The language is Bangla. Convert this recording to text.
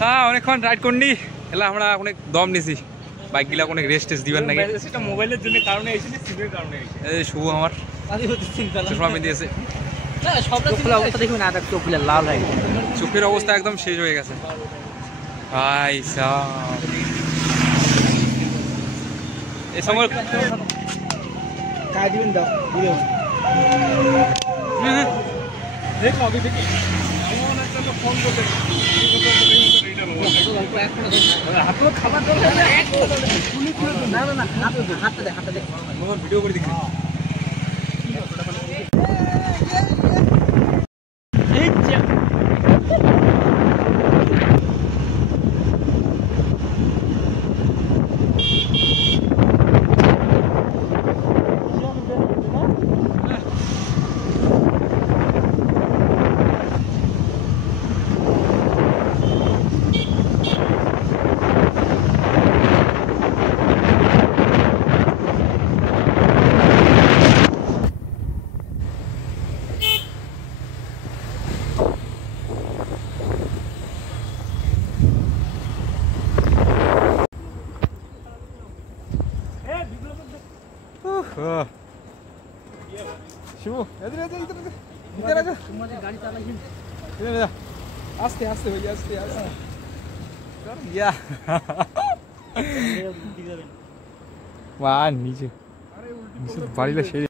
হ্যাঁ অনেকক্ষণ রাইড করনি এলা আমরা অনেক দম নিছি বাইক গিলা অনেক রেস্ট টেস্ট দিবেন নাকি মোবাইলের জন্য কারণে এসেছি সিমের কারণে এই শুভ আমার চশমা বেঁধে আছে চোখের অবস্থা একদম শেষ হয়ে গেছে ভাই সাহেব এই সময় কাজ দিবেন দাও ভিডিও দেখো আমি দেখি এমন একটা ফোন করতে হাতে খাবার না না না হাতে দে ভিডিও করে দেখি शिवू इधर इधर इधर इधर आजा तुम्हारी गाड़ी चला ही इधर आजा आस्ते आस्ते भैया आस्ते आस्ते कर या वाह नीचे बाड़ी ला